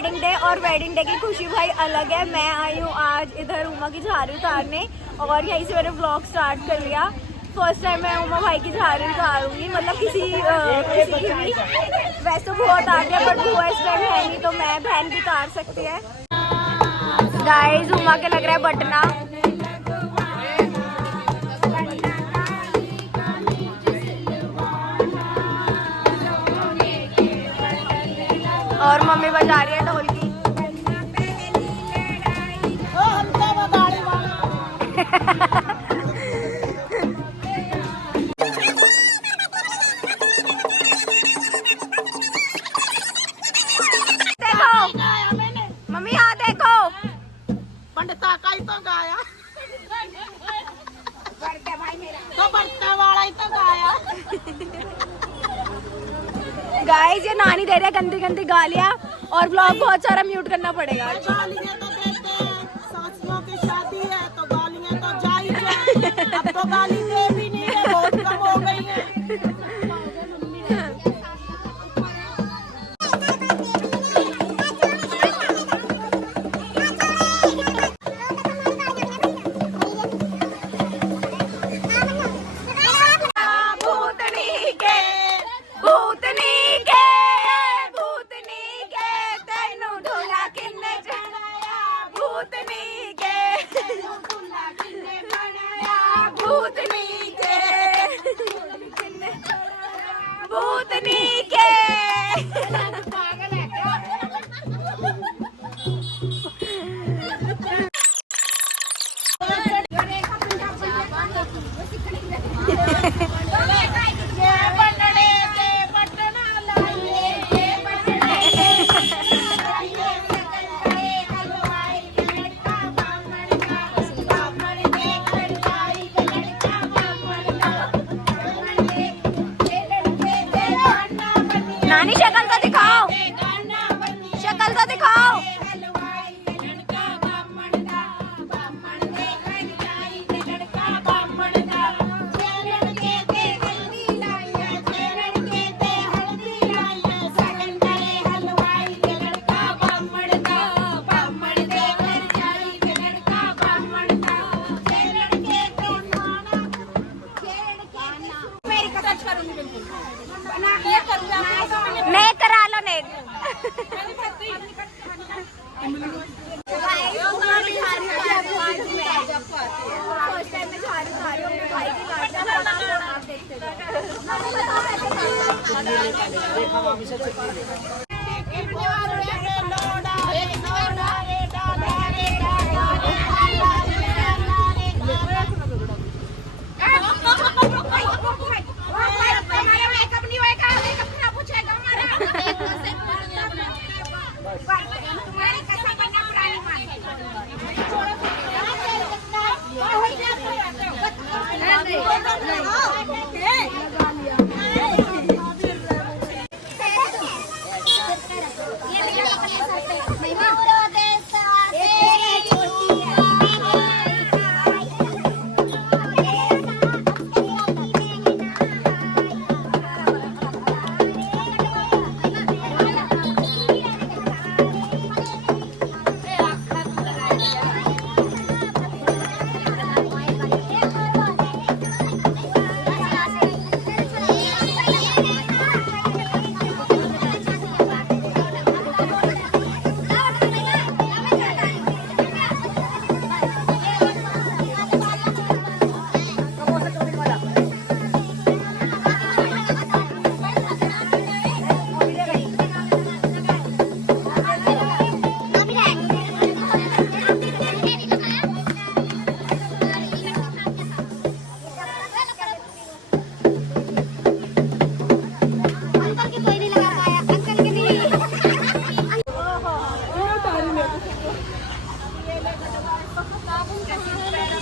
Wedding day और wedding day की खुशी भाई अलग है। मैं आई हूँ आज इधर उमा की झाड़ी उतारने और यहीं से मैंने व्लॉग स्टार्ट कर लिया। फर्स्ट टाइम मैं उमा भाई की झाड़ी उतारूंगी, मतलब किसी की भी। वैसे तो बुआ उतारती है बट बुआ इस टाइम है नहीं, तो मैं बहन भी उतार सकती है। गाइस उमा के लग रहा है बटना। और मम्मी बजा रही है ढोलकी। मम्मी यहाँ देखो, पंडिता का ही तो गाया, तो बर्तन वाला ही तो गाया। गाइस ये नानी दे रहे हैं गंदी गंदी गालियाँ और ब्लॉग बहुत सारा म्यूट करना पड़ेगा। गालियाँ तो देते हैं, सासियों की शादी है तो गालियाँ तो जायज है। अब तो गाली दे भी नहीं है, बहुत कम हो गई है। नानी शक्ल तो दिखाओ, शक्ल तो दिखाओ। नहीं करा लो नहीं।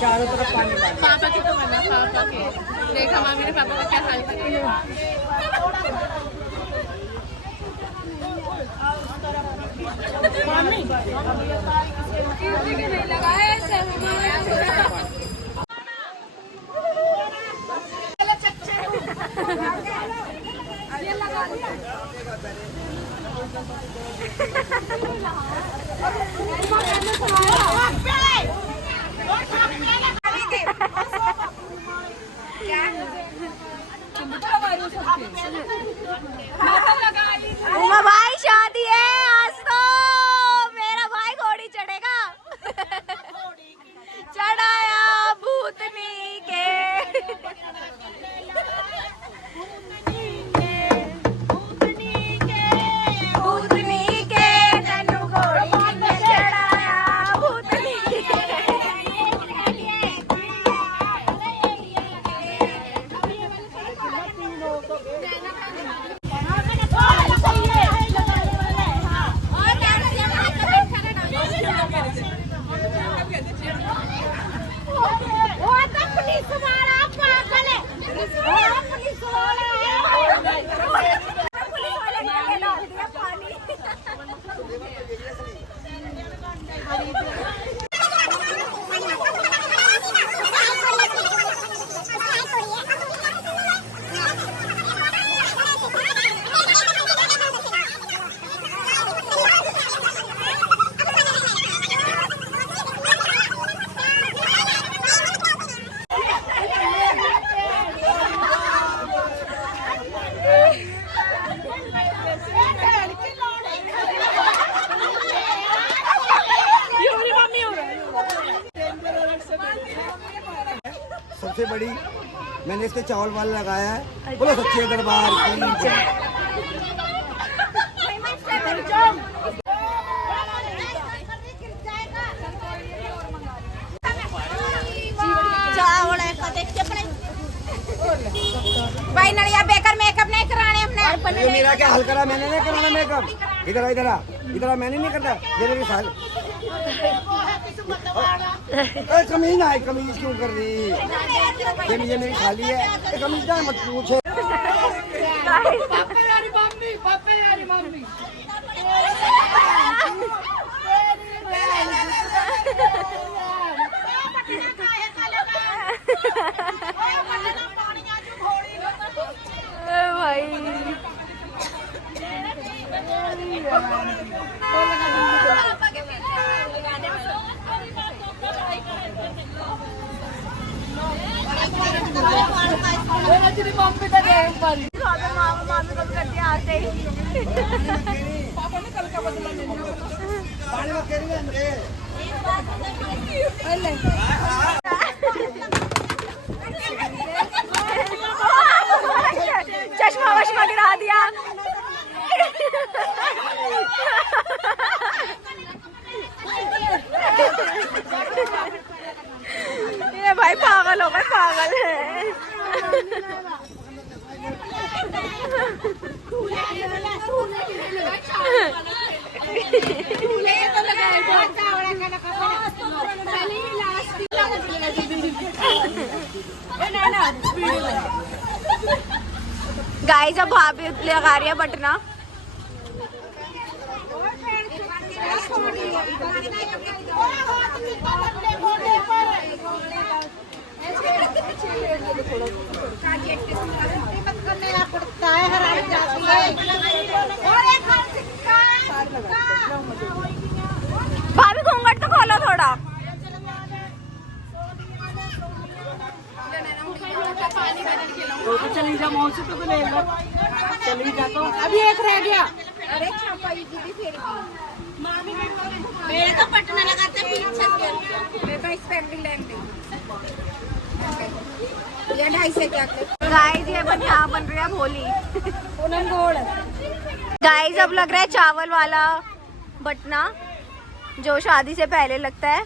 चारों तरफ पानी डाल। पापा की तो मना, पापा के देखा माँ मेरे पापा का क्या हाल करेगा। उमा भाई शादी है आज तो मेरा भाई घोड़ी चढ़ेगा। चढ़ाया भूतनी के तनु घोड़ी पे चढ़ाया भूतनी सबसे बड़ी मैंने इसके चावल वाल लगाया है। बोलो सच्चे दरबार की जय। भाई नड़िया बेकर मेकअप नहीं कराने अपने। ये मेरा क्या हल करा, मैंने नहीं कराना मेकअप। इधर इधर मैंने नहीं करता। ये मेरी साल कमीज ना है, कमीज क्यों कर रही? ये मेरी खाली है, ये कमीज ना मत पूछे। मामी को करते आते ही चश्मा वश्मा गिरा दिया। ये भाई पागल हो गए, पागल है। गाइस अब भाभी लगा रही है बटना। भाभी घूंघट तो खोलो थोड़ा। चली जा मौसी तो ले लो, चली जा। तो अभी एक रह गया। अरे छपाई दीदी फिर मेरे तो पटना लगाते पीछे मेरे पास पेंडिंग लैंड ये 250 क्या गाइस ये बन यहाँ बन रही है भोली पूनम गोड़। गाइस अब लग रहा है चावल वाला बटना जो शादी से पहले लगता है,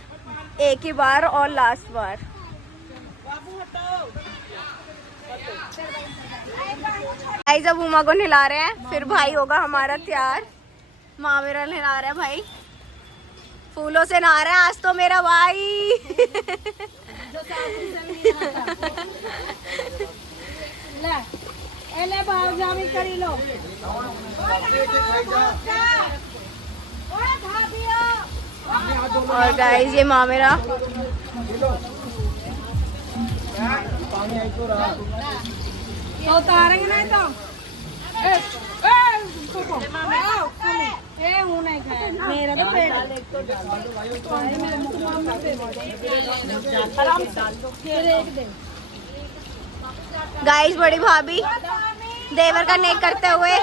एक ही बार और लास्ट बार। गाइस अब उमा को नहला रहे हैं, फिर भाई होगा हमारा तैयार। माँ मेरा नहला रहा है, भाई फूलों से नहा रहा है आज तो मेरा भाई। ले बावजामी करी लो। और गाइस ये माँ मेरा तो उतारेंगे नहीं तो मेरा तो पेट गाइस बड़ी भाभी देवर का नेक करते हुए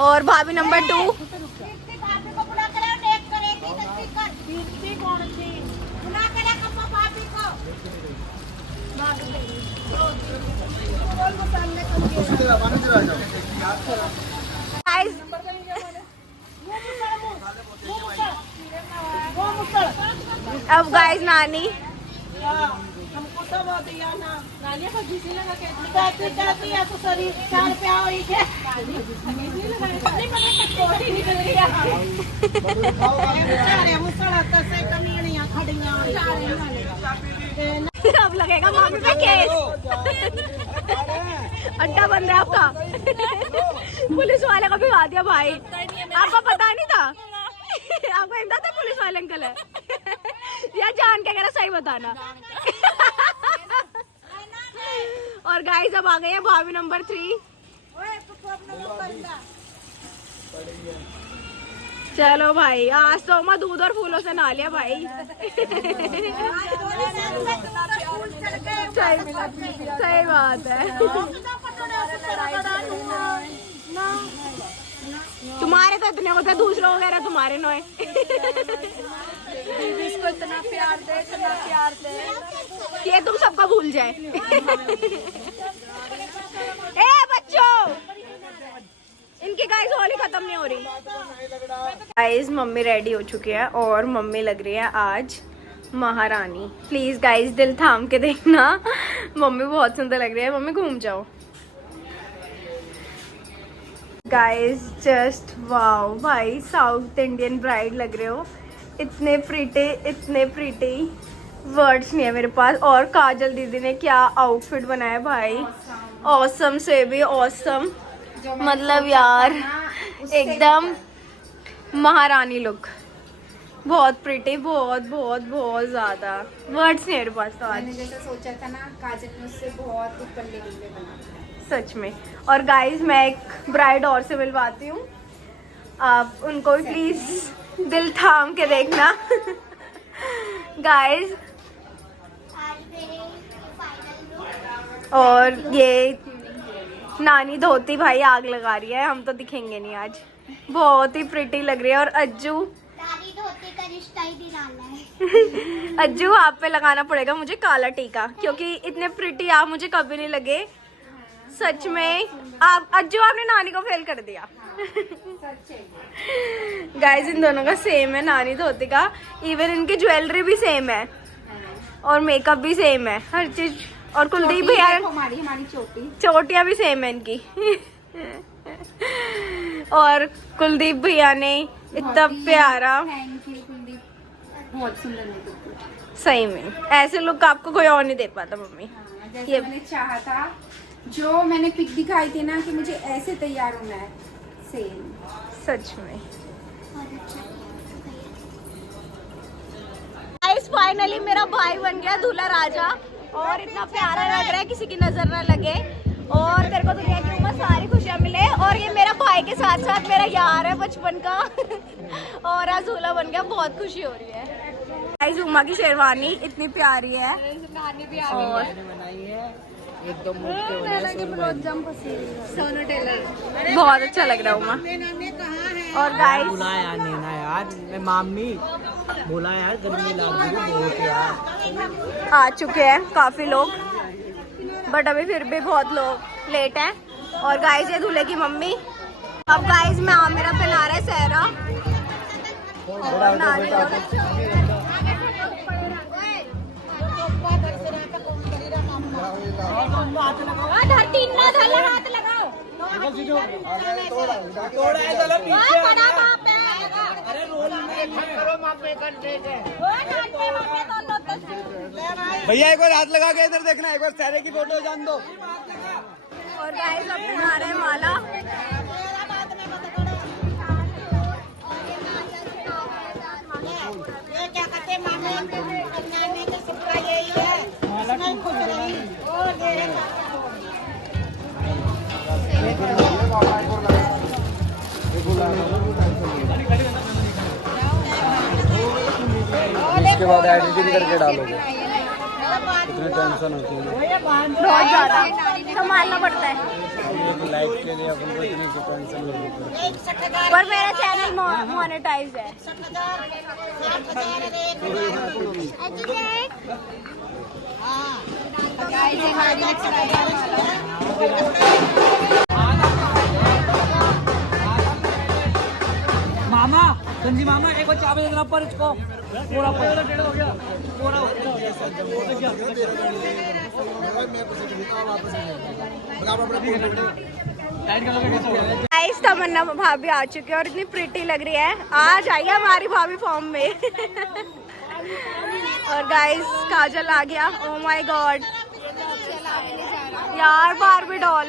और भाभी नंबर 2 गाइस अब गाइस नानी हमको सब दिया ना नालिया को घिसी लगा के कहती है तो शरीर 4 रुपया हुई के निकल रही है मुसड़ा से कमीनियां खड़ियां अब लगेगा मामी पे केस अड्डा बन रहा है आपका पुलिस वाले को भिगा दिया भाई आपको पता नहीं था आपको इतना था पुलिस वाले अंकल है या जान के कह रहा सही बताना और गाइस अब आ गए हैं भाभी नंबर 3 चलो भाई आज तो मैं दूध और फूलों से नहा लिया भाई सही बात है तुम्हारे तो इतने होते दूसरों वगैरह तुम्हारे नोए इसको इतना प्यार दे ये तुम सबको भूल जाए ए बच्चों इनकी गाइस होली खत्म नहीं हो रही गाइस मम्मी रेडी हो चुकी है और मम्मी लग रही है आज महारानी प्लीज गाइस दिल थाम के देखना मम्मी बहुत सुंदर लग रही है मम्मी घूम जाओ गाइस जस्ट वाओ भाई साउथ इंडियन ब्राइड लग रहे हो इतने प्रीटी वर्ड्स नहीं है मेरे पास और काजल दीदी ने क्या आउटफिट बनाया भाई ऑसम से भी ऑसम मतलब यार एकदम महारानी लुक बहुत प्रीटी बहुत बहुत बहुत ज्यादा वर्ड्स नहीं मेरे पास तो आज मैंने जैसा सोचा था ना काजल ने उससे बहुत ऊपर लेवल पे बना सच में और गाइस मैं एक ब्राइड और से मिलवाती हूँ आप उनको भी प्लीज दिल थाम के देखना गाइस और ये नानी धोती भाई आग लगा रही है हम तो दिखेंगे नहीं आज बहुत ही प्रिटी लग रही है और अज्जू धोती का रिश्ता ही दिलाना है अज्जू आप पे लगाना पड़ेगा मुझे काला टीका क्योंकि इतने प्रिटी आप मुझे कभी नहीं लगे सच में आप अज्जू आपने नानी को फेल कर दिया गाइस इन दोनों का सेम है नानी धोती का इवन इनकी ज्वेलरी भी सेम है और मेकअप भी सेम है हर चीज और कुलदीप भैया हमारी चोटियां भी सेम है इनकी और कुलदीप भैया ने इतना प्यारा थैंक यू कुलदीप बहुत सुंदर मेकअप सही में ऐसे लुक आपको कोई और नहीं दे पाता मम्मी जैसे मैंने चाहा था जो मैंने पिक दिखाई थी ना कि मुझे ऐसे तैयार होना है सेम सच में गाइस फाइनली मेरा भाई बन गया दूल्हा राजा और इतना प्यारा लग रहा है किसी की नजर ना लगे और तेरे को दुनिया की उम्र सारी खुशियां मिले और ये मेरा भाई के साथ साथ मेरा यार है बचपन का और आज दूल्हा बन गया बहुत खुशी हो रही है गाइस उमा की शेरवानी इतनी प्यारी है और सोनू टेलर बहुत अच्छा लग रहा है उमा और गाइस बुलाया नैना यार मैं मामी बोला यार गर्मी लग रही है बहुत यार आ चुके हैं काफी लोग बट अभी फिर भी बहुत लोग लेट हैं और गाइस ये दूल्हे की मम्मी अब गाइस मैं मेरा पहना रहा है सहरा और नानी धरती ना धल हाथ लगाओ भैया एक बार हाथ लगा के इधर देखना एक बार सारे की फोटो जान दो और गाइस अब पहना रहे हैं माला ये क्या कहते हैं मामा नानी का सबका यही है खुश रही और इसके बाद एडिटिंग करके डालोगे, इतनी टेंशन होती है, बहुत ज्यादा संभालना पड़ता है। लाइक के लिए अपन को इतनी टेंशन लेनी पड़ती है। पर मेरा चैनल मोनेटाइज है। मामा गंजी मामा एक बार चाबी देना पर इसको पूरा हो गया पूरा गाइस तमन्ना भाभी आ चुकी है और इतनी प्रिटी लग रही है। आज आई है हमारी भाभी फॉर्म में। और गाइस काजल आ गया। ओह माय गॉड यार, बारबी डॉल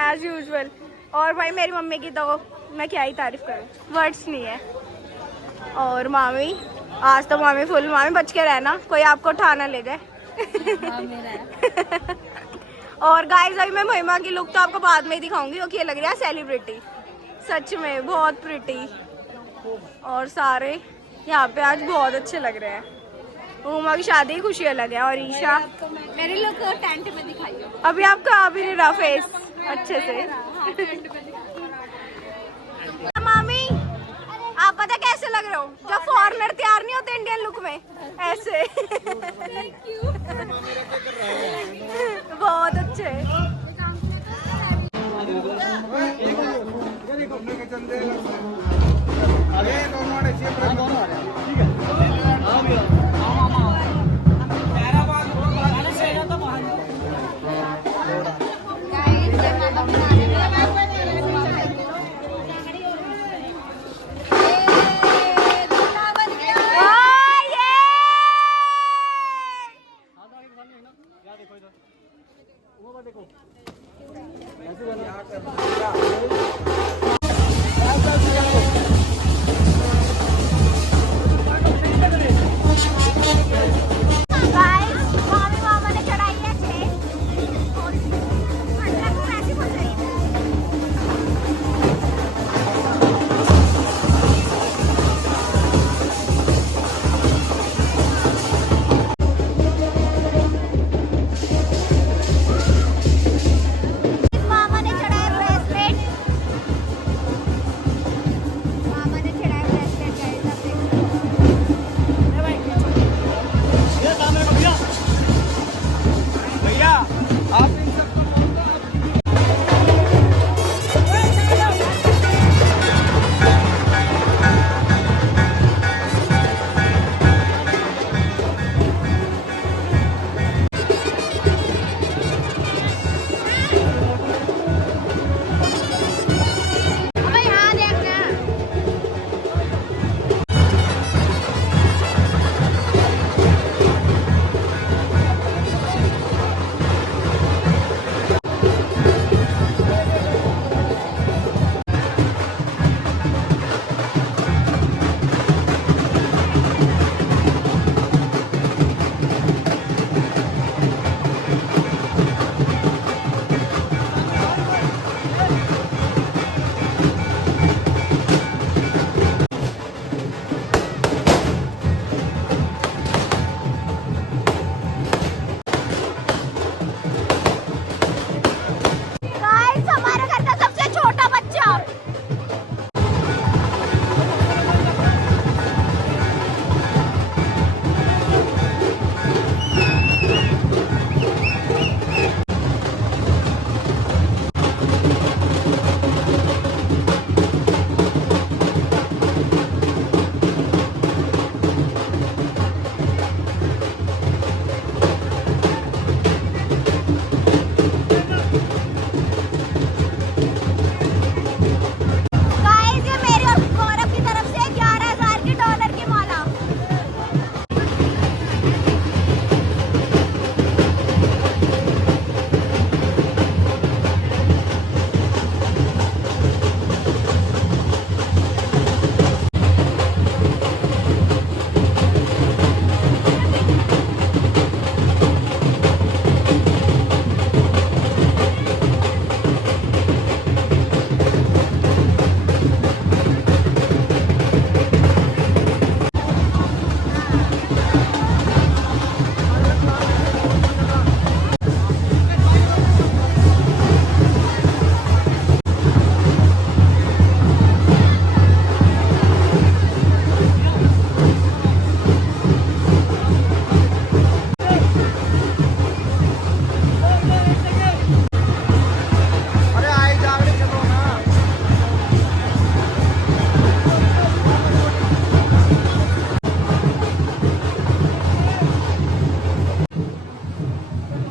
एज यूजुअल। और भाई मेरी मम्मी की तो मैं क्या ही तारीफ करूं, वर्ड्स नहीं है। और मामी, आज तो मामी फुल, मामी बच के रहना, कोई आपको उठा ना ले जाए। और गाइस अभी मैं महिमा की लुक तो आपको बाद में ही दिखाऊंगी, क्योंकि ये लग रहा है सेलिब्रिटी, सच में बहुत प्रिटी। और सारे यहाँ पे आज बहुत अच्छे लग रहे हैं। उमा की शादी की खुशी अलग है। और ईशा मेरी लुक टेंट में दिखाई अभी आपका अभी नहीं रहा फेस अच्छे से। मामी आप पता कैसे लग रहे हो, जब फॉरेनर तैयार नहीं होते इंडियन लुक में ऐसे। बहुत अच्छे।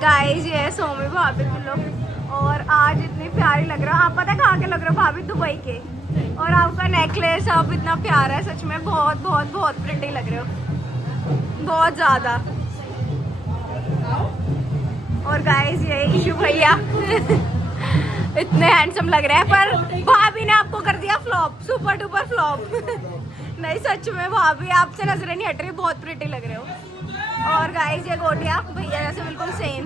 गाइस ये है सोमी भाभी के लोग और आज इतनी प्यारी लग रहा है। आप पता है कहाँ के लग रहे हो भाभी? दुबई के। और आपका नेकलेस अब इतना प्यारा है, सच में बहुत बहुत बहुत प्रिटी लग रहे हो, बहुत ज़्यादा। और गाइस ये ईशु भैया इतने हैंडसम लग रहे हैं, पर भाभी ने आपको कर दिया फ्लॉप, सुपर डुपर फ्लॉप। नहीं सच में भाभी आपसे नजरें नहीं हट रही, बहुत प्रिटी लग रहे हो। और गाइस ये गोटिया भैया जैसे बिल्कुल सेम।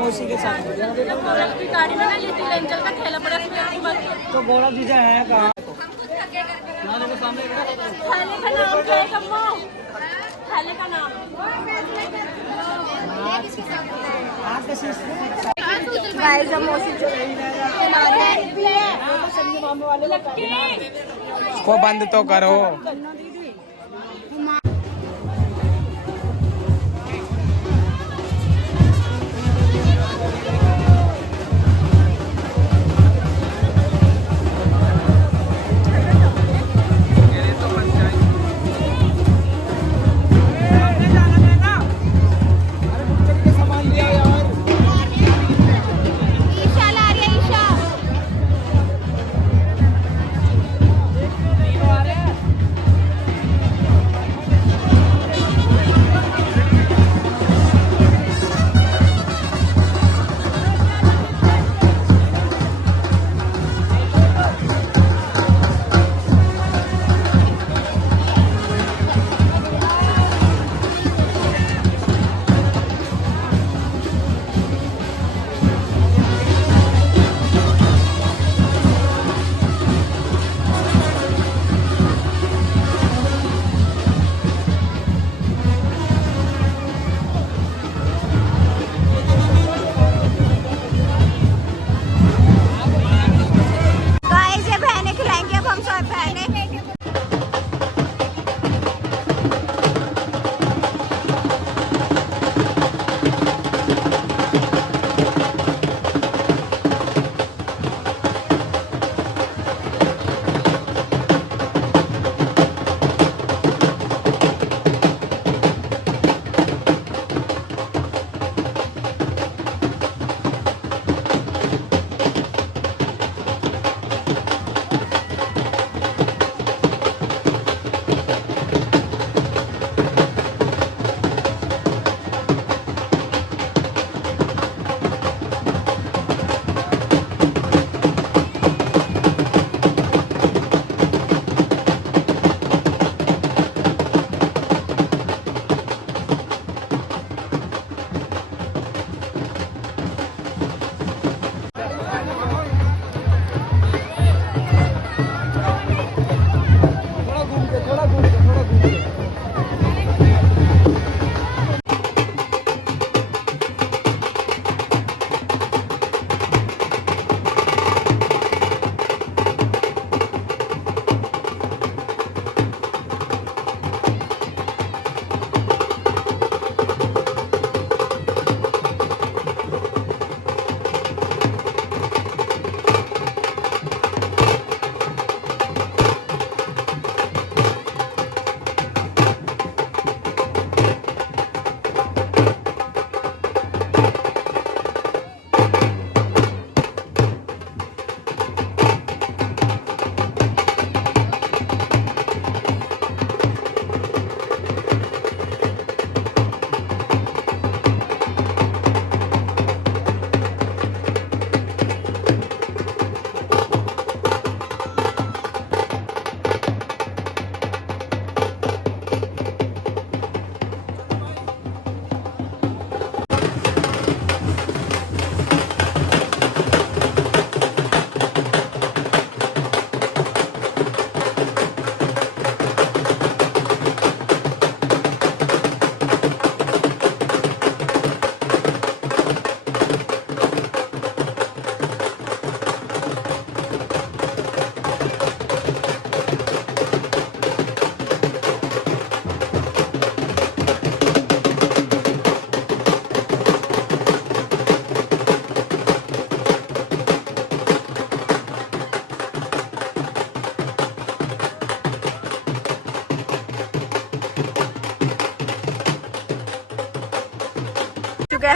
उसी के साथ गाड़ी में ना लिटिल एंजल का थैला पड़ा तो गोला दीजिए है कहाँ थैले का नाम क्या है कम्मो? थैले का नाम गाइस हम मौसी को बंद तो करो। ईशा ला रही है ईशा।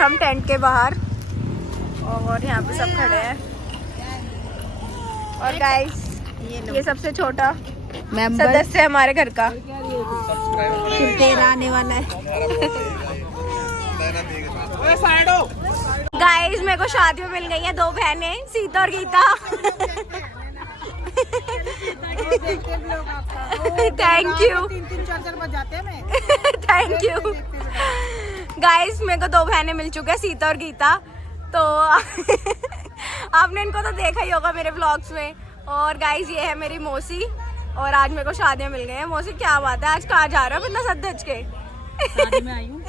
हम टेंट के बाहर और यहाँ पे सब खड़े हैं। और गाइस ये सबसे छोटा सदस्य है हमारे घर का। तेरा आने वाला है। गाइस मेरे को शादी में मिल गई है 2 बहनें, सीता और गीता। Thank you. 3-3 4-4 बजाते हैं। थैंक यू गाइस, मेरे को 2 बहनें मिल चुके हैं, सीता और गीता। तो आपने इनको तो देखा ही होगा मेरे व्लॉग्स में। और गाइस ये है मेरी मौसी और आज मेरे को शादी में मिल गए हैं। मौसी क्या बात है, आज कहाँ जा रहे हो इतना सज धज के? शादी में आई हूँ।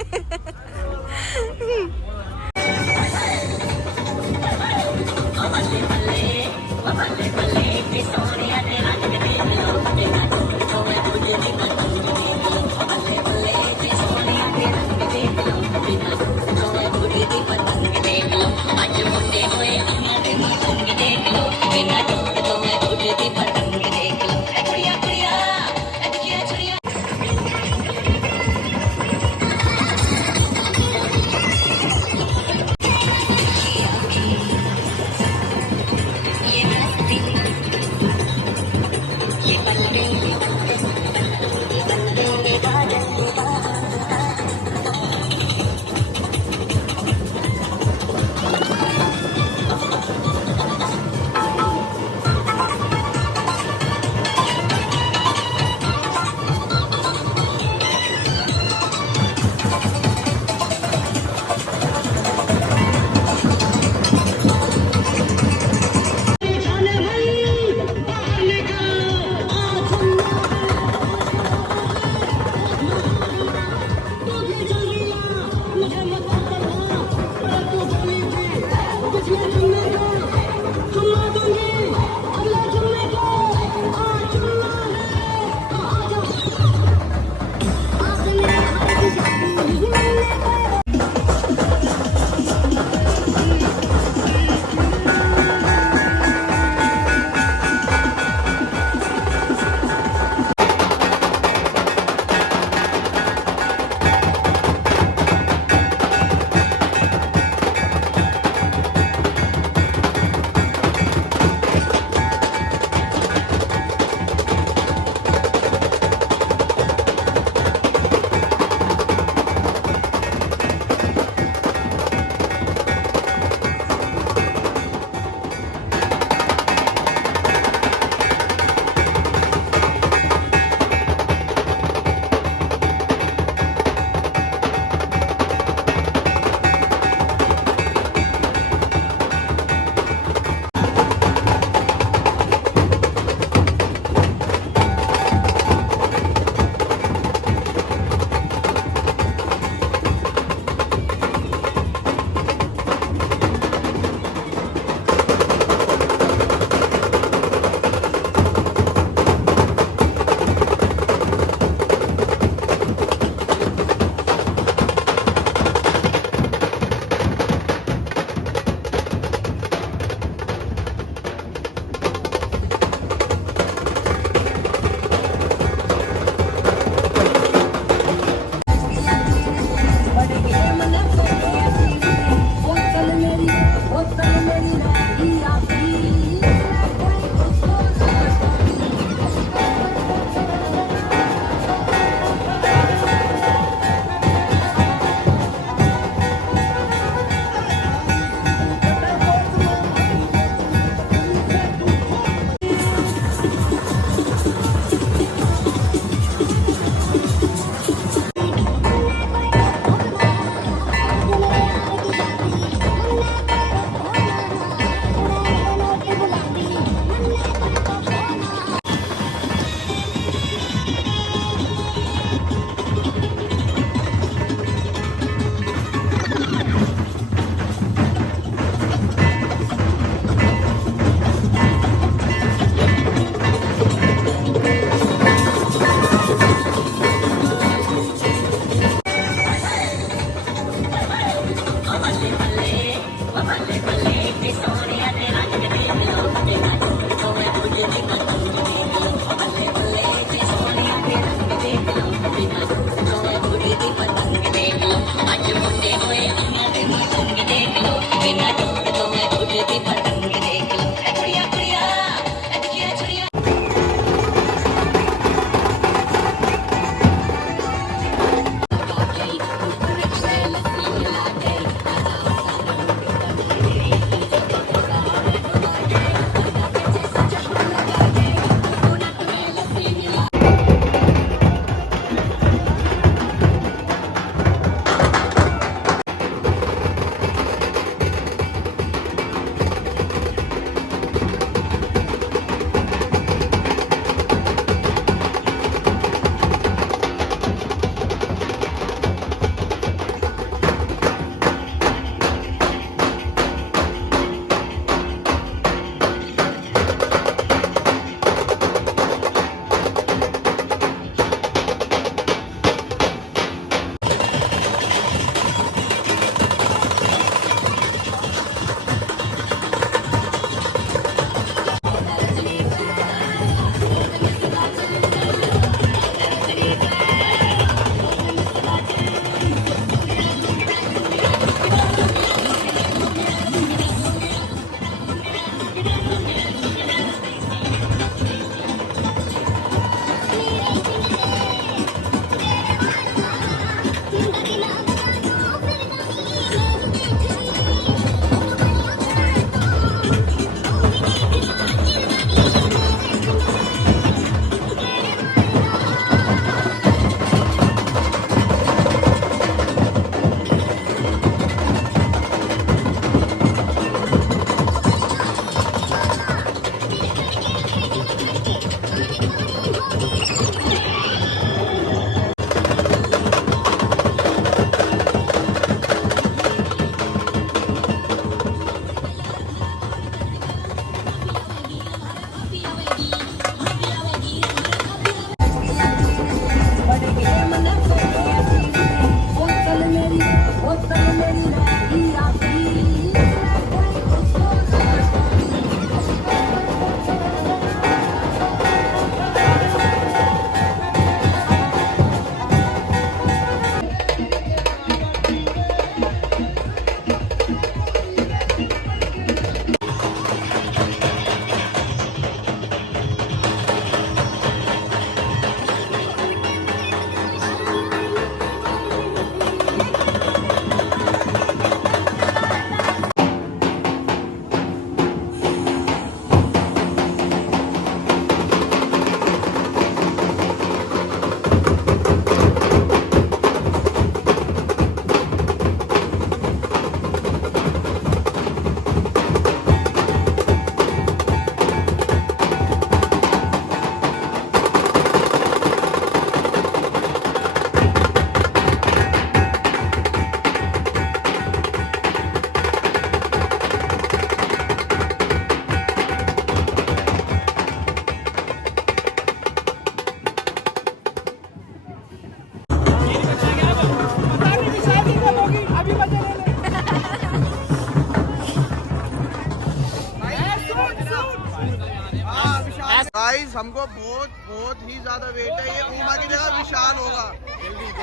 गाइस हमको बहुत ही ज्यादा वेट है। ये उमा की जगह विशाल होगा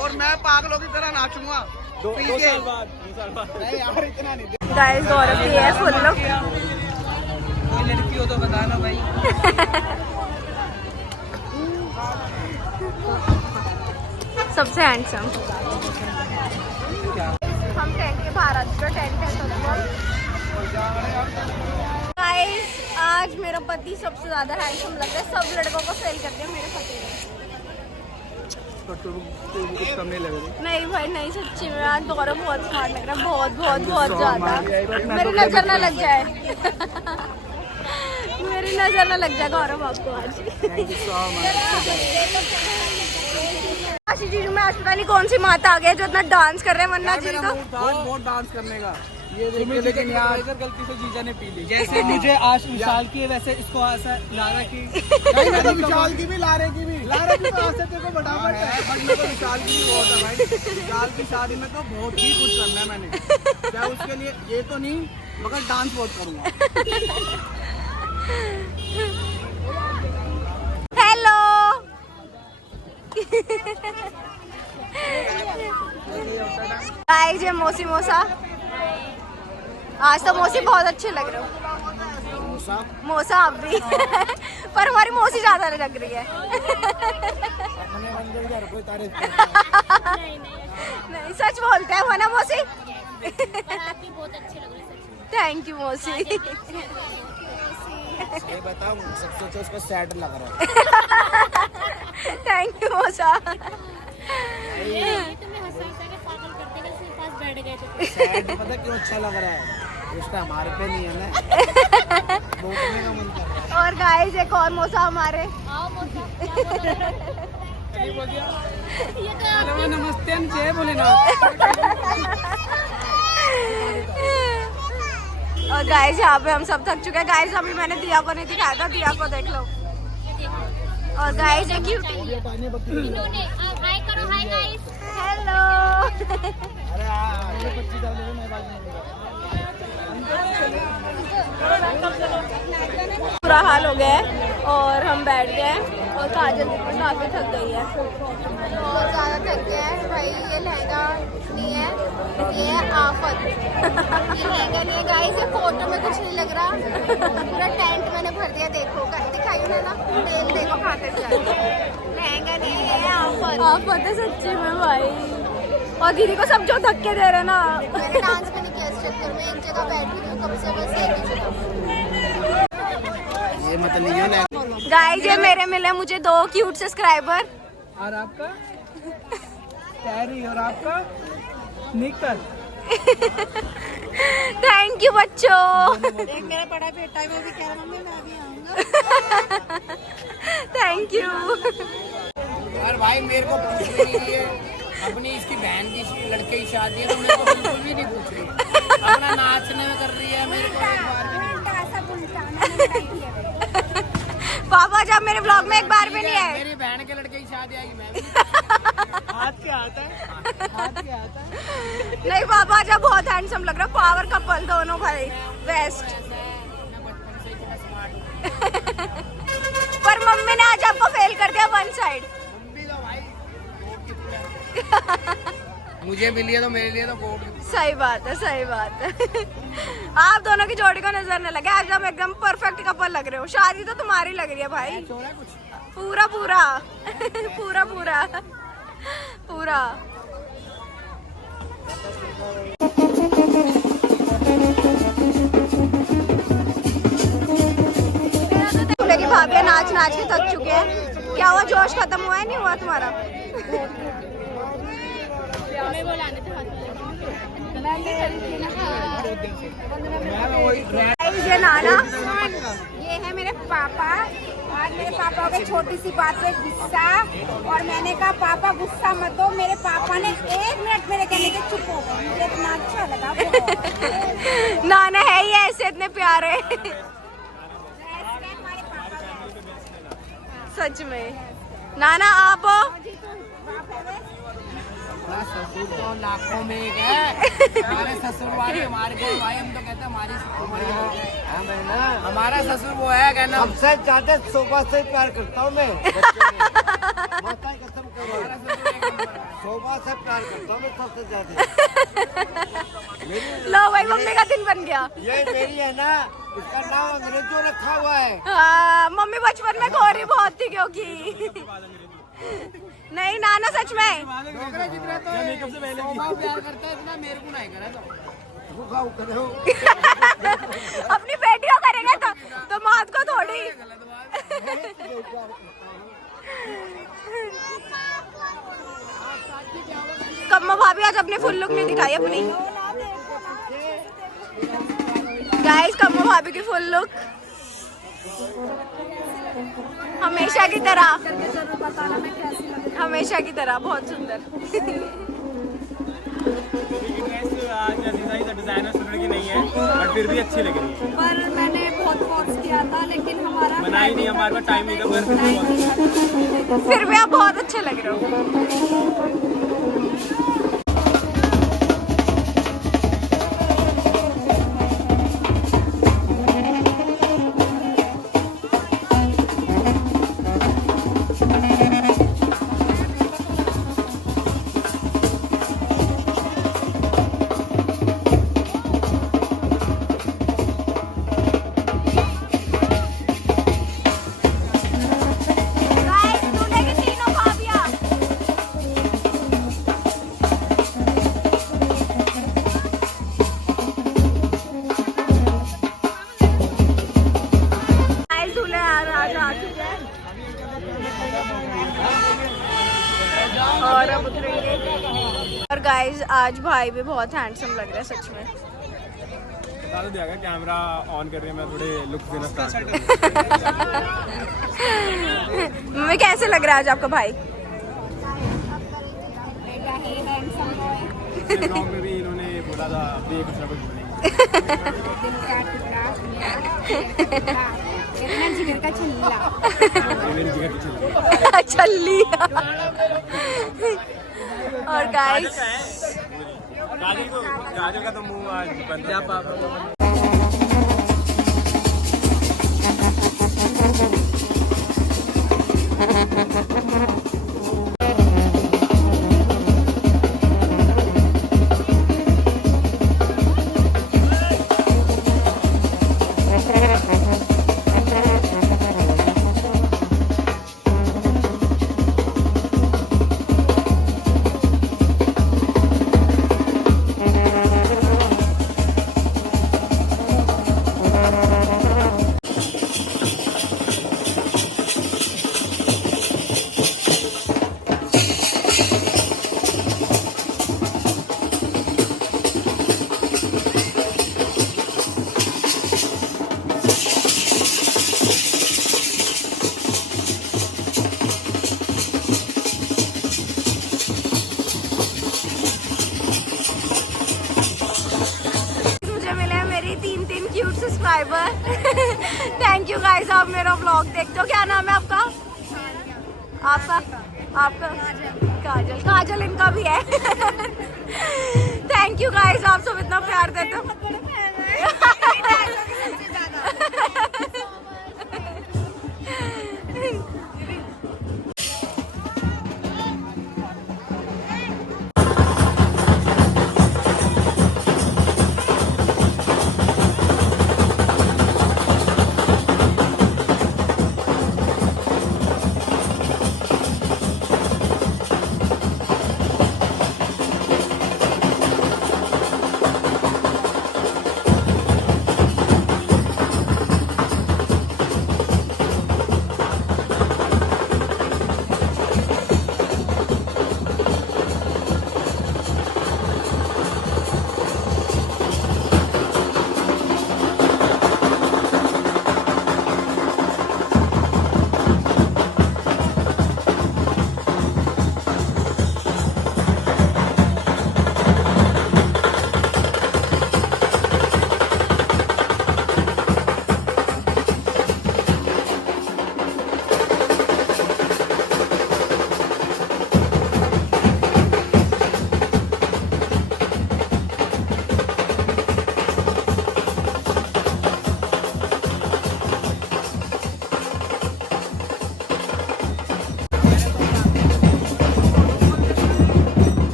और मैं पागलों की तरह नाचूंगा। 2 साल बाद नहीं यार इतना नहीं। गाइस गौरव भी है फुल लुक। कोई लड़की हो तो बताना भाई। सबसे हैंडसम। हम टेंट के बाहर आ चुके। टेंट है गाइस आज मेरा पति सबसे ज्यादा हैंडसम लग रहा है। सब लड़कों को फेल कर दिया मेरे पति ने। कुछ कम नहीं लग रही। नहीं भाई नहीं, सच्ची में आज गौरव बहुत स्मार्ट लग रहा है। बहुत ज्यादा। मेरी नजर ना लग जाए। मेरी नजर ना लग जाए गौरव आपको आज। जीजू में आज पता नहीं कौन सी माता आ गई जो इतना डांस कर रहे हैं, वरना जी तो बहुत डांस करने का ये देखिए। लेकिन यार गलती से जीजा ने पी ली। जैसे मुझे आज विशाल की है वैसे इसको ऐसा लारा की नहीं मैं तो विशाल की भी लारे की भी तो आसे तेरे को फटाफट है। बट मेरे को विशाल की भी बहुत है भाई। विशाल की शादी में तो बहुत ही कुछ करना है मैंने। क्या उसके लिए ये तो नहीं मगर डांस बहुत करूँगा। हेलो गाइस ये मौसी मौसा। आज तो मौसी बहुत अच्छे लग रहे हो। मौसा आप भी। पर हमारी मौसी ज्यादा लग रही है। नहीं सच बोलते हैं वरना मौसी। थैंक यू मौसी। ये बताओ सबसे अच्छा उसका सैड लग रहा है। थैंक यू मौसा। सैड पता क्यों अच्छा लग रहा है? उसका हमारे पे नहीं है ना। बोलने का मन कर रहा है। और गाइस एक और मौसा हमारे। हेलो नमस्ते जय भोलेनाथ। और गाइस यहाँ पे हम सब थक चुके हैं। गाइस अभी मैंने दिया को नहीं दिखाया था, दिया को देख लो। और गाइस ये क्यूटी। हाय करो, हाय गाइस। हेलो। बुरा हाल हो गया है और हम बैठ गए हैं और काजल काफी थक गई है। बहुत ज्यादा थक गया है भाई। ये लहंगा नहीं है, ये है आफत। ये लहंगा नहीं है गाइस। ये फोटो में कुछ नहीं लग रहा। पूरा टेंट मैंने भर दिया। देखो दिखाई ना तेल देखो खाते जाए। लहंगा नहीं है, ये है आफत। आफत है सच्ची में भाई। और दीदी को सब जो धक्के दे रहे ना। मैंने डांस भी नहीं किया इस चक्कर में। एक जगह बैठी हूँ कब से, बस एक ही जगह। ये मतलब नहीं है। गाइस ये मेरे मिले मुझे 2 क्यूट सब्सक्राइबर। और आपका कैरी और आपका निकल। थैंक यू बच्चों। एक मेरा बड़ा बेटा है वो भी कह रहा मम्मी मैं भी आऊंगा। Thank you. और भाई मेरे को पूछ रही है अपनी इसकी बहन की लड़के की शादी है तो मेरे को बिल्कुल भी नहीं पूछ रही है। अपना नाचने में कर रही है मेरे को एक बार भी नहीं। पापा जब मेरे ब्लॉग में एक बार भी नहीं है। मेरी बहन के लड़के की शादी आई मैं भी हाथ क्या आता है। नहीं पापा जब बहुत हैंडसम लग रहा है। पावर कपल दोनों भाई बेस्ट। पर मम्मी ने आज आपको फेल कर दिया 1 साइड। मुझे मिली है तो मेरे लिए तो गोल्ड। सही बात है, सही बात है। आप दोनों की जोड़ी को नजर न लगे। आज हम एकदम परफेक्ट कपल लग रहे हो। शादी तो तुम्हारी लग रही है भाई। पूरा पूरा पूरा पूरा पूरा। की भाभी नाच नाच के थक चुके हैं। क्या हुआ, जोश खत्म हुआ है? नहीं हुआ तुम्हारा? ये नाना, ये है मेरे पापा। आज मेरे पापा हो गए छोटी सी बात पे गुस्सा और मैंने कहा पापा गुस्सा मत हो। मेरे पापा ने 1 मिनट मेरे कहने के चुप हो गए। मुझे इतना अच्छा लगा। नाना है ही ऐसे इतने प्यारे। सच में नाना आप अपना ससुर तो लाखों में एक है। हमारे ससुर वाले हमारे को भाई हम तो कहते हैं हमारी उम्र ही हो गई। हमारा ससुर वो है कहना सबसे ज्यादा शोभा से प्यार करता हूँ मैं। माता की कसम करो, शोभा से प्यार करता हूँ मैं सबसे ज्यादा। लो भाई मम्मी का दिन बन गया। ये मेरी है ना, इसका नाम अंग्रेजों रखा हुआ है। हाँ मम्मी बचपन में गोरी बहुत थी क्योंकि नहीं नाना सच में जितना तो शोभा प्यार करता है इतना मेरे को नहीं करे तो अपनी बेटियों करेंगे तो मौत को थोड़ी। कम्मा भाभी आज अपने फुल लुक नहीं दिखाई अपनी। गाइस कम्मा भाभी की फुल लुक हमेशा की तरह बहुत सुंदर। डिजाइनर स्टूडेंट की नहीं है बट फिर भी अच्छी लग रही है। पर मैंने बहुत फोर्स किया था लेकिन हमारा बनाई नहीं, हमारे पास टाइम नहीं था पर फिर भी आप बहुत अच्छे लग रहे हो। और अब उतरेंगे। और गाइस आज भाई भी बहुत हैंडसम लग रहा है सच में। बता तो दिया गया कैमरा ऑन कर रही है, मैं थोड़े लुक देना स्टार्ट कर मम्मी कैसे लग रहा है आज आपका भाई? ब्लॉग में भी इन्होंने बोला था अभी कुछ ना कुछ बनेगा। जिगर का छल्ला ये मेरी जिगर की चल छल्ली। और गाइस गाजर का तो मुंह आज बंद है। सब्सक्राइबर। थैंक यू गाइस, आप मेरा व्लॉग देखते हो। क्या नाम है आपका? आपका काजल। काजल इनका भी है। थैंक यू गाइस, आप सब इतना प्यार देते हो।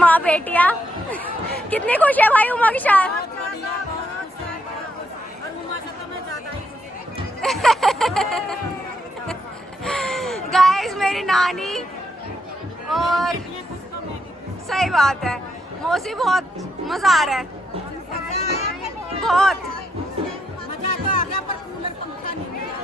माँ बेटियाँ कितनी खुश है भाई उमा की शादी। और उमा से तो मैं ज्यादा ही गाइस मेरी नानी और सही बात है मौसी बहुत मजा आ रहा है बहुत। मजा तो आ गया पर कूलर पंखा नहीं मिला।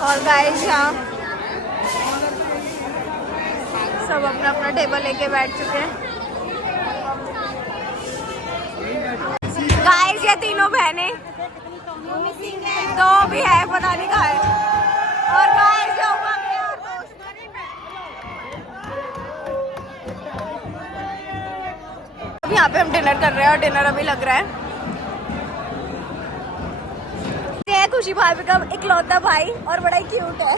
और गाइस यहाँ सब अपना अपना टेबल लेके बैठ चुके हैं। गाइस ये तीनों बहनें दो भी है पता नहीं कहाँ है। और गाइस जो अब यहाँ पे हम डिनर कर रहे हैं और डिनर अभी लग रहा है। ये है खुशी भाभी का इकलौता भाई और बड़ा ही क्यूट है।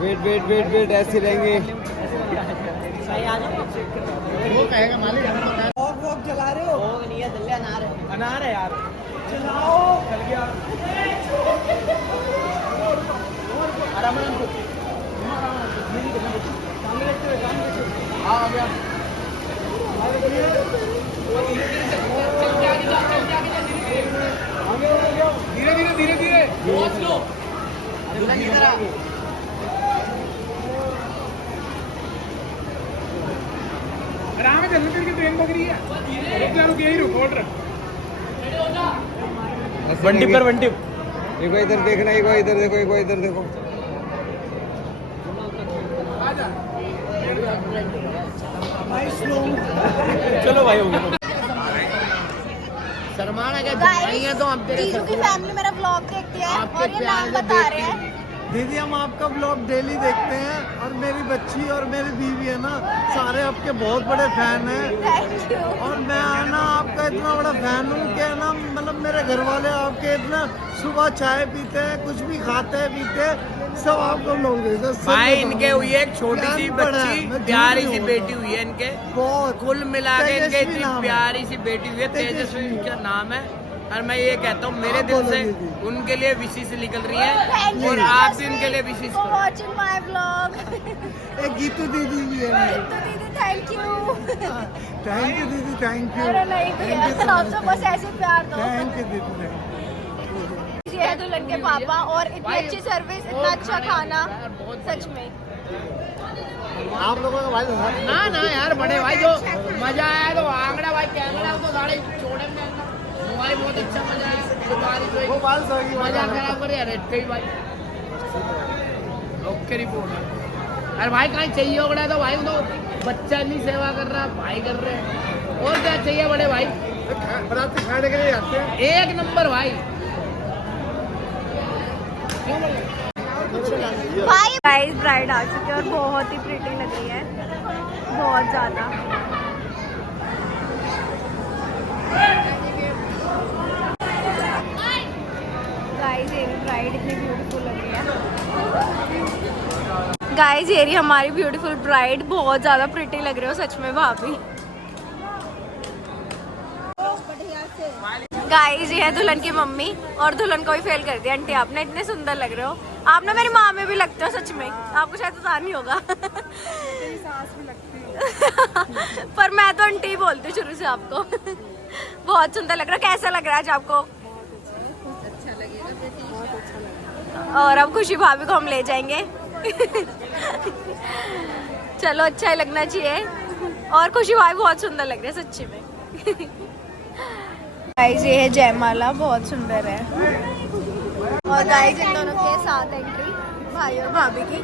वेट वेट वेट वेट ऐसे रहेंगे। वो कहेगा मालिक वॉक चला रहे हो? वॉक नहीं है दल्ले अनार है। अनार है यार चलाओ चल गया। आराम आराम से सामने देखते हुए आ गया। धीरे धीरे धीरे धीरे आराम से चलने की ट्रेन पकड़ी है। रुक यही रुको वन टिप पर वन टिप। एक इधर देखना एक इधर देखो एक इधर देखो। चलो भाई हो गया। शर्माना क्या नहीं है तो हम तेरे जीजू की फैमिली मेरा व्लॉग देखती है आपके और ये प्यार नाम से बता रहे हैं। दीदी हम आपका ब्लॉग डेली देखते हैं और मेरी बच्ची और मेरी बीवी है ना सारे आपके बहुत बड़े फैन हैं। Thank you. और मैं ना आपका इतना बड़ा फैन हूँ कि ना मतलब मेरे घर वाले आपके इतना सुबह चाय पीते हैं कुछ भी खाते हैं पीते हैं सब आपको लोग देखते हैं। भाई इनके हुई है एक छोटी सी बच्ची प्यारी सी बेटी हुई है इनके बहुत कुल मिला के इनके तेजस्वी इतनी नाम है। प्यारी सी बेटी हुई है। तेजस्वी। तेजस्वी का नाम है। और मैं ये कहता हूँ मेरे दिल से उनके लिए विशेष निकल रही है और आप भी उनके लिए विशेष करो। Watching my blog. एक गीतू दीदी भी है मेरी। तो दीदी थैंक यू। थैंक यू दीदी, थैंक यू। अरे नहीं भैया, सबसे बस ऐसे प्यार दो। थैंक यू दीदी, थैंक ये है दुल्हन के पापा और इतनी अच्छी सर्विस, इतना अच्छा खाना, सच में। आप लोगों का भाई ना ना यार बड़े भाई जो मजा आया तो आंगड़ा भाई कैमरा तो गाड़ी छोड़े में भाई बहुत अच्छा मजा आया। वो बाल सही मजा खराब करे अरे कई भाई ओके रिपोर्ट। अरे भाई कहीं चाहिए होगा तो भाई तो बच्चा नहीं सेवा कर रहा भाई कर रहे हैं और क्या चाहिए बड़े भाई। बराती खाने के लिए आते हैं। एक नंबर भाई। भाई गाइस ब्राइड आ चुकी है और बहुत ही प्रिटी लग रही है, बहुत ज्यादा। गाइस ये ब्राइड इतनी ब्यूटीफुल लग रही है। गाइस ये रही हमारी ब्यूटीफुल ब्राइड, बहुत ज्यादा प्रिटी लग रही हो सच में भाभी। गाइस ये है दुल्हन की मम्मी और दुल्हन को भी फेल कर दिया। आंटी आपने इतने सुंदर लग रहे हो, आप ना मेरी माँ में भी लगते हो सच में, आपको शायद पता नहीं होगा। पर मैं तो आंटी ही बोलती हूँ शुरू से आपको। बहुत सुंदर लग रहा है, कैसा लग रहा है आज आपको? अच्छा लगेगा। और अब खुशी भाभी को हम ले जाएंगे। चलो अच्छा ही लगना चाहिए। और खुशी भाभी बहुत सुंदर लग रही है सच्ची में। गाइस ये है जयमाला, बहुत सुंदर है। और गाइस इन दोनों के साथ एंट्री भाई और भाभी की।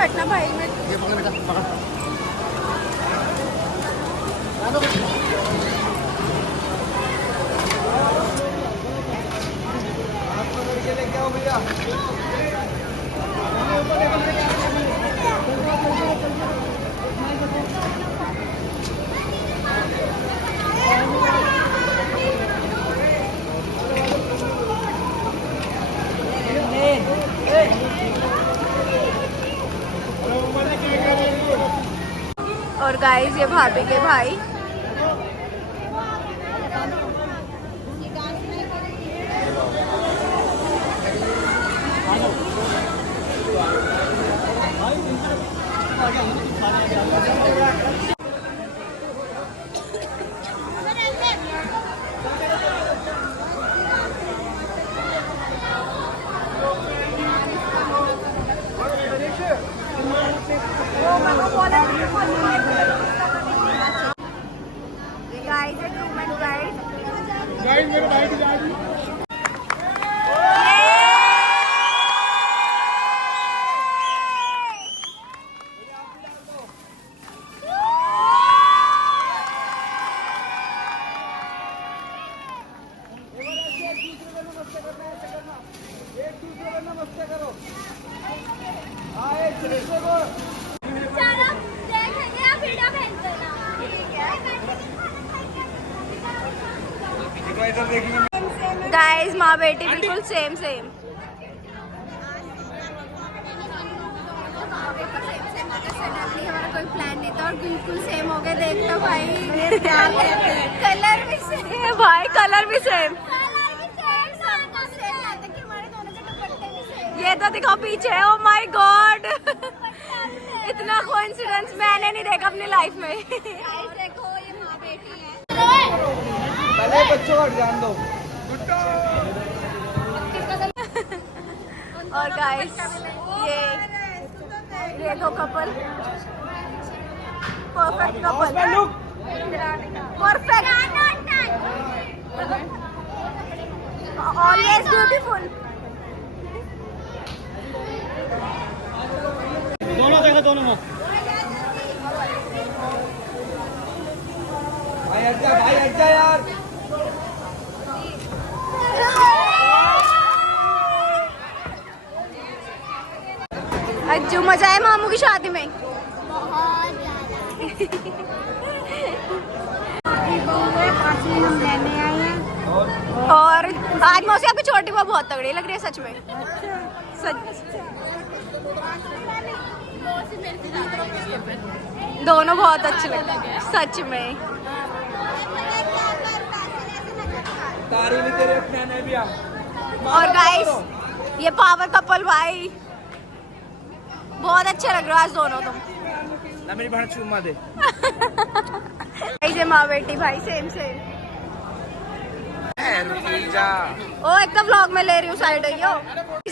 हटना भाई में। और गाइस ये भाभी के भाई। गाइस ये ग्रूम एंड ब्राइड। गाइस मेरे भाई की शादी। चलो देखेंगे आप वीडियो भेज देना। ठीक है। गाइस माँ बेटी बिल्कुल सेम सेम। हमारा कोई प्लान नहीं था और बिल्कुल सेम हो गए। देख लो भाई, कलर भी सेम भाई, कलर भी सेम। ये तो दिखाओ पीछे। ओ माय गॉड, इतना कोइंसिडेंस मैंने नहीं देखा अपनी लाइफ में। देखो ये माँ बेटी है। पहले बच्चों को हट जान दो। और गाइस ये दो couple, perfect couple, perfect, always beautiful. दोनों देखो, दोनों में भाई हट जा यार। अज्जू मजा है मामू की शादी में। और आज मौसी आपकी छोटी बहु बहुत तगड़ी लग रही है सच में। सच मौसी मेरे से ज्यादा क्यूट है। दोनों बहुत अच्छे लगते हैं सच में। तारी भी तेरे फैन है भी और गाइस ये पावर कपल भाई बहुत अच्छे लग रहे हो आज दोनों तुम। ना मेरी बहन चूमा दे। ऐसे माँ बेटी भाई सेम सेम। ओ एक तो व्लॉग में ले रही हूँ साइड हो।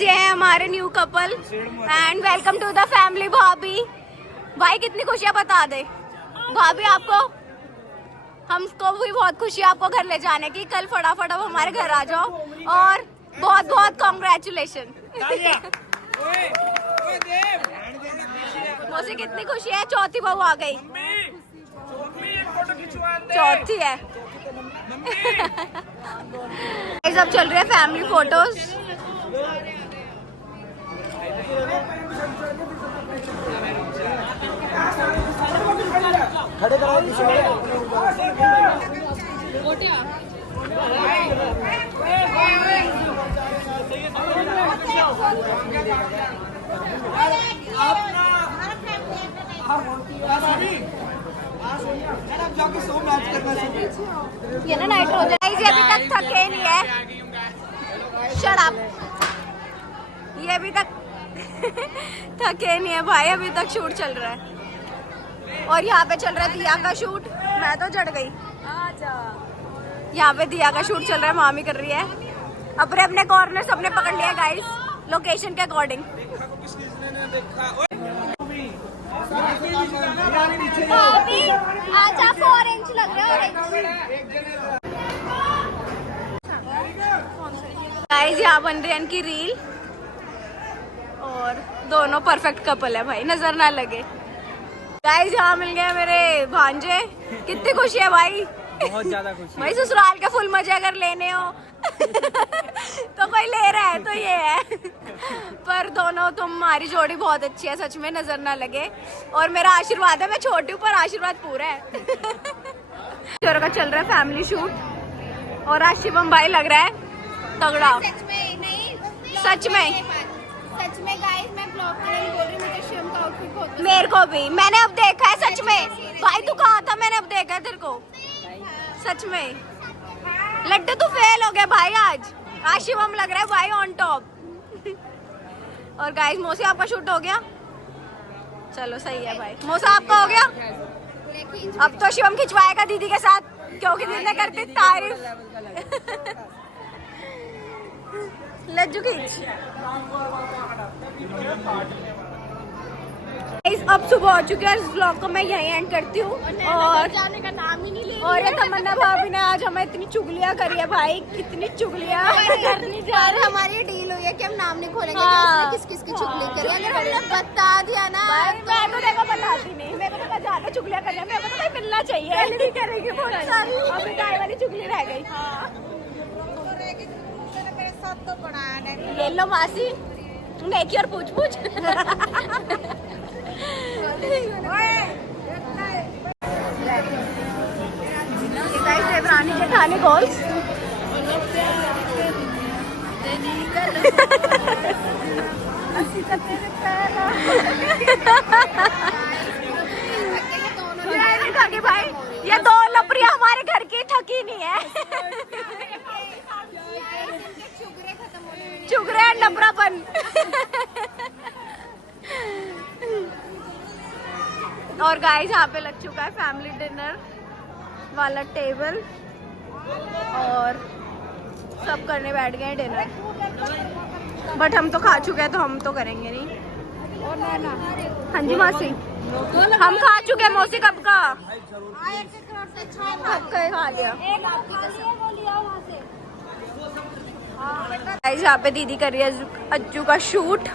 ये है हमारे new couple and welcome to the family. भाभी भाई कितनी खुशियाँ बता दे भाभी आपको। हमको भी बहुत खुशी है आपको घर ले जाने की। कल फटाफट अब हमारे घर आ जाओ और बहुत बहुत कॉन्ग्रेचुलेशन। मुझे कितनी खुशी है चौथी बहू आ गई। चौथी है। सब चल रही है फैमिली फोटोज। खड़े कराओ ये ना नाइट्रोजन अभी तक थके नहीं है। Shut up. ये अभी तक थके नहीं है भाई। अभी तक शूट चल रहा है और यहाँ पे चल रहा है दिया का शूट। मैं तो जड़ गई। यहाँ पे दिया का शूट चल रहा है। मामी कर रही है अपने अपने कॉर्नर सबने पकड़ लिया गाइस लोकेशन के अकॉर्डिंग। आज आप ऑरेंज लग रहे हो। गाइस यहाँ बन रही है इनकी रील और दोनों परफेक्ट कपल है भाई नजर ना लगे। गाइस यहाँ मिल गए मेरे भांजे। कितनी खुशी है भाई। बहुत ज्यादा खुशी भाई ससुराल के फुल मजे अगर लेने हो तो कोई ले रहा है तो ये है। पर दोनों तुम्हारी जोड़ी बहुत अच्छी है सच में नजर ना लगे। और मेरा आशीर्वाद है। मैं छोटी हूँ पर आशीर्वाद पूरा है। का चल रहा है फैमिली शूट और आज शिवम भाई लग रहा है तगड़ा। सच में नहीं सच में सच में गाइस मैं ब्लॉग में नहीं बोल रही। मुझे शिवम का आउटफिट बहुत पसंद मेरे को भी। मैंने अब देखा है सच में भाई। तू कहा था मैंने अब देखा है तेरे को सच में। लड्डू तू फेल हो गया भाई आज शिवम लग रहा है भाई ऑन टॉप। और गाइस मौसी आपका शूट हो गया। चलो सही है भाई। मौसा आपका हो गया। अब तो शिवम खिंचवाएगा दीदी के साथ क्योंकि दीदी ने करती तारीफ। लज्जू खींच। अब सुबह हो चुकी है। इस व्लॉग को मैं यहीं एंड करती हूँ और जाने का नाम ही नहीं ले और ये तमन्ना भाभी ने आज हमें इतनी चुगलियाँ करी है भाई। कितनी चुगलियाँ करनी जा रही है। हमारी डील हुई है कि हम नाम नहीं खोलेंगे। हाँ। किस किस की चुगली करी अगर हमने बता दिया ना मैं तो देखो बताती नहीं। मेरे को तो ज्यादा चुगलियाँ करने में तो भाई मिलना चाहिए। नहीं करेगी बहुत सारी। अभी गाय वाली चुगली रह गई। ले लो मासी नेकी और पूछ पूछ। देवरानी जेठानी गोल्स। भाई ये दो लपरिया हमारे घर की थकी नहीं है। चुगरे और लपरापन। और गाइस यहाँ पे लग चुका है फैमिली डिनर वाला टेबल और सब करने बैठ गए हैं डिनर। बट हम तो खा चुके हैं तो हम तो करेंगे नहीं। हाँ जी मासी हम खा चुके हैं। मौसी कब का खा लिया। गाइस यहाँ पे दीदी कर रही है अज्जू का शूट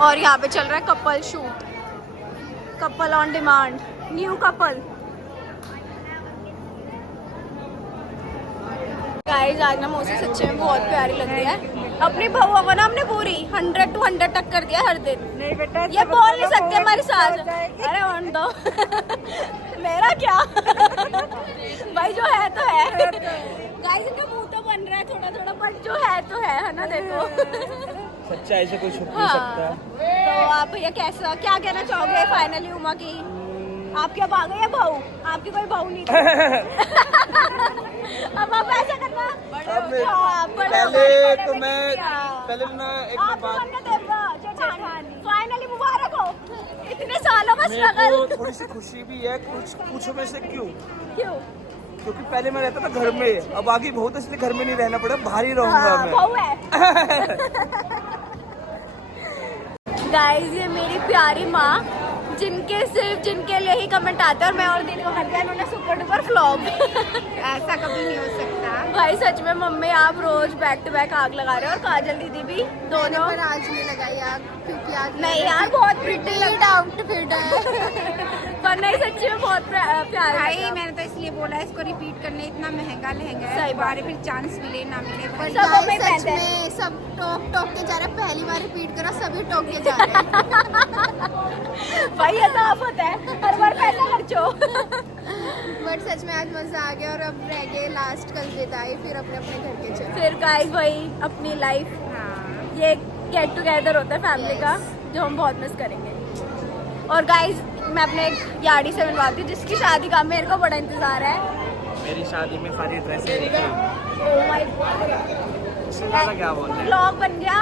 और यहाँ पे चल रहा है couple shoot. Couple on demand new couple. Guys आज ना मौसी सच्चे में बहुत प्यारी लग रही है। अपनी बहू को ना हमने पूरी 100 to 100 टक कर दिया हर दिन। नहीं बेटा ये बोल नहीं सकते हमारे साथ। अरे ऑन दो। मेरा क्या भाई जो है तो है। गाइस इनका मुंह तो बन रहा है थोड़ा थोड़ा पर जो है तो है ना देखो। सच्चाई से कोई छुप नहीं हाँ। सकता। तो आप भैया कैसा क्या कहना चाहोगे फाइनली उमा की? आपके अब आ गए हैं बहू? आपकी कोई बहू नहीं थी। अब आप ऐसा करना। अब हाँ, बड़े पहले बड़े तो बड़े मैं बिटिया। पहले ना एक आप बात, बनना देवरा जेठानी। फाइनली मुबारक हो इतने सालों का मेरे स्ट्रगल। को थोड़ी सी खुशी भी है, कुछ पूछो में से क्यों? क्यों? क्योंकि पहले मैं रहता था घर में, अब आगे बहुत है, इसलिए घर में नहीं रहना पड़ेगा, बाहर ही रहूंगा हाँ, मैं। बहू है। गाइस ये मेरी प्यारी माँ सिर्फ जिनके लिए ही कमेंट आता है और मैं और दिन को कर दिया इन्होंने सुपर डुपर फ्लॉप। ऐसा कभी नहीं हो सकता। भाई सच में मम्मी आप रोज बैक टू बैक आग लगा रहे हो और काजल दीदी भी दोनों। पर आज नहीं लगाई आग क्योंकि आज नहीं यार बहुत प्रिटी लगता आउटफिट है। पर नहीं सच्ची में बहुत प्यारा भाई लगा। मैंने तो इसलिए बोला है इसको रिपीट करने, इतना महंगा लहंगा है, सही बात दोबारा फिर चांस मिले ना मिले भाई। सब हमें सच पहनते हैं। में सब टोक के जा रहे हैं। पहली बार रिपीट करा सभी टोक के जा रहे हैं। भाई ये तो आफत है हर बार पैसा खर्चो। बट सच में आज मजा आ गया और अब रह गए लास्ट कल विदाई फिर अपने अपने घर के चले। फिर गाइस वही अपनी लाइफ ये गेट टुगेदर होता है फैमिली का जो हम बहुत मिस करेंगे। और गाइस मैं अपने एक यारी से मिलवाती हूँ जिसकी शादी का मेरे को बड़ा इंतजार है। मेरी शादी में सारी ड्रेसें ओह माय गॉड क्या बोल रहे ब्लॉग बन गया।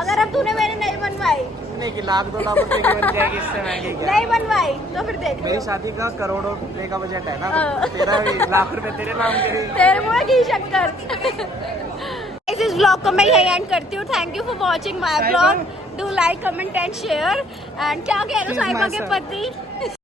अगर अब तूने मेरी नहीं बनवाई हैं कि लाख 2 लाख रुपए की बन जाएगी, इससे महंगी क्या? नहीं बनवाई तो फिर देख मेरी लियो। शादी का करोड़ों रुपए का बजट है ना, हाँ। तो तेरा भी लाख रुपए तेरे नाम के। तेरे मुंह की शक्कर। इस ब्लॉग को मैं यही एंड करती हूँ। Thank you for watching my blog. Do like comment and share. And क्या कह रहे हो साहिबा के पति?